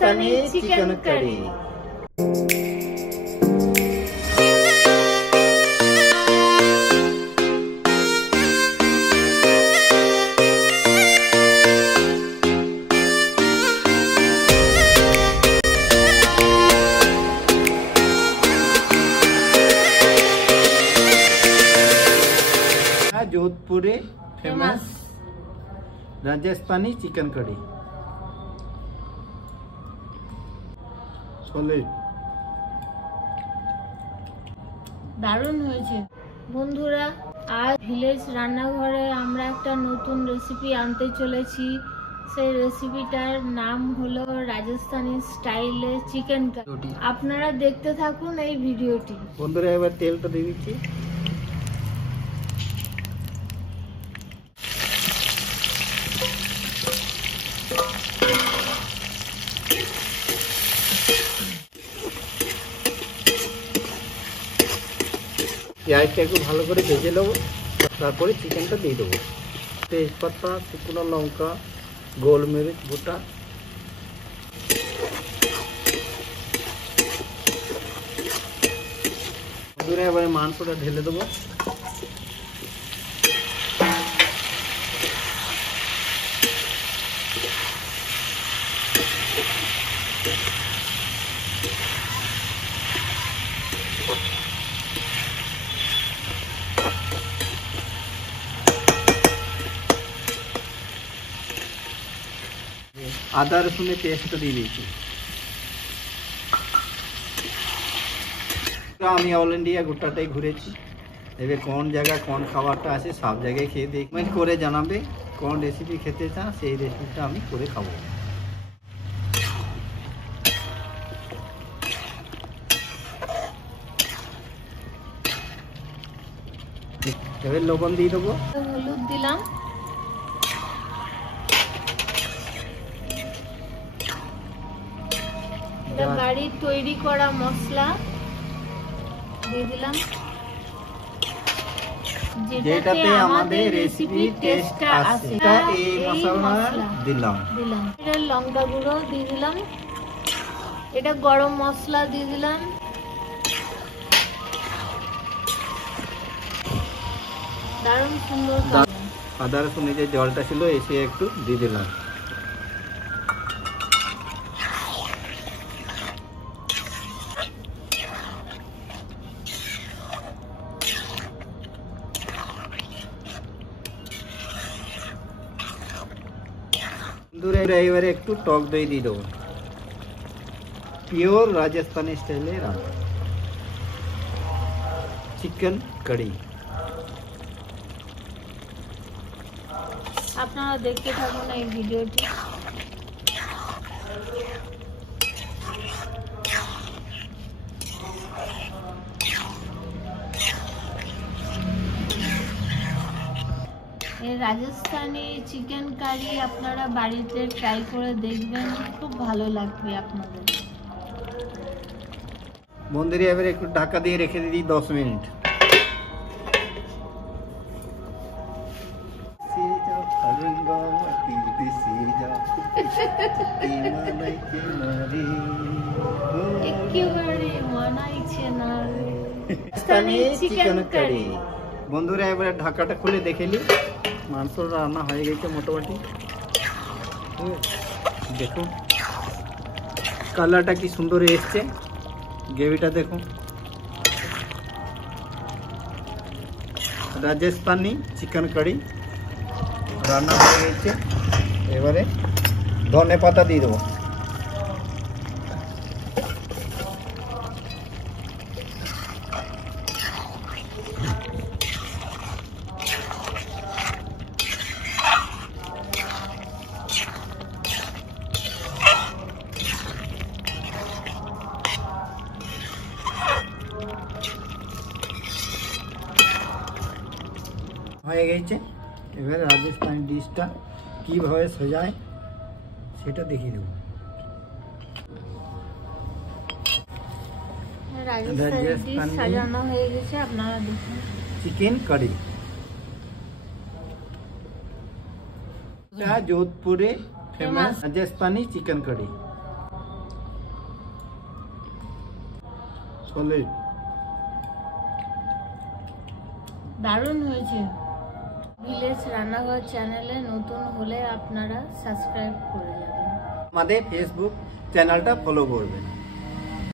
Rajasthani chicken करी। जोधपुरे famous Rajasthani chicken करी। দারুণ হয়েছে বন্ধুরা। আজ ভিলেজ রান্নাঘরে আমরা একটা নতুন রেসিপি আনতে চলেছি। সেই রেসিপিটার নাম হলো রাজস্থানি স্টাইলে চিকেন কারি। আপনারা দেখতে থাকুন এই ভিডিওটি। বন্ধুরা এবার তেলটা দিয়ে দিচ্ছি। পেঁয়াজটা একটু ভালো করে ভেজে নেবো, তারপরে চিকেনটা দিয়ে দেবো। তেজপাতা, শুকনো লঙ্কা, গোলমরিচ গোটা, এবারে মাংসটা ঢেলে দেবো। আদা রসুনের পেস্টটা দিয়ে দিয়েছি। আমি অল ইন্ডিয়া গোটাটাই ঘুরেছি, এবার কোন জায়গায় কোন খাবারটা আছে সব জায়গায় খেয়ে দেখি, কমেন্ট করে জানাবে কোন রেসিপি খেতে চান, সেই রেসিপিটা আমি করে খাবো। এবার লবণ দিয়ে দেবো, হলুদ দিলাম, বাড়ির তৈরি করা মশলা দিয়ে দিলাম, যেটাতে আমাদের রেসিপি টেস্ট আসে। এই মশলা দিলাম। এটা লঙ্কা গুঁড়ো দিয়ে দিলাম, এটা গরম মশলা দিয়ে দিলাম, দারুণ সুন্দর। আদা রসুনের যে জলটা ছিল এসে একটু দিয়ে দিলাম। এবারে একটু টক দই দিয়ে দেবো। পিওর রাজস্থানি স্টাইলে রান্না চিকেন কারি। আপনারা দেখতে থাকুন এই ভিডিওটি। এই রাজস্থানি চিকেন কারি আপনারা বাড়িতে ট্রাই করে দেখবেন, খুব ভালো লাগবে আপনাদের। বন্ধুরা এবার একটু ঢাকা দিয়ে রেখে দিই 10 মিনিট। Chicken curry. বন্ধুরা এবারে ঢাকাটা খুলে দেখে নি, মাংস রান্না হয়ে গেছে মোটামুটি। দেখুন কালারটা কি সুন্দর এসছে, গ্রেভিটা দেখুন। রাজস্থানি চিকেন কারি রান্না হয়ে গেছে। এবারে ধনে পাতা দিয়ে দেবো। হয়ে গেছে। এবারে রাজস্থানি ডিশটা কিভাবে সাজায় সেটা দেখিয়ে দেবো। রাজস্থানি সাজানো হয়ে গেছে, আপনারা দেখুন। চিকেন কারি जोधपुरे famous Rajasthani chicken curry. Solid দারুণ হয়েছে। ভিলেজ রান্নাঘর চ্যানেলে নতুন হলে আপনারা সাবস্ক্রাইব করে যাবেন। আমাদের ফেসবুক চ্যানেলটা ফলো করবেন।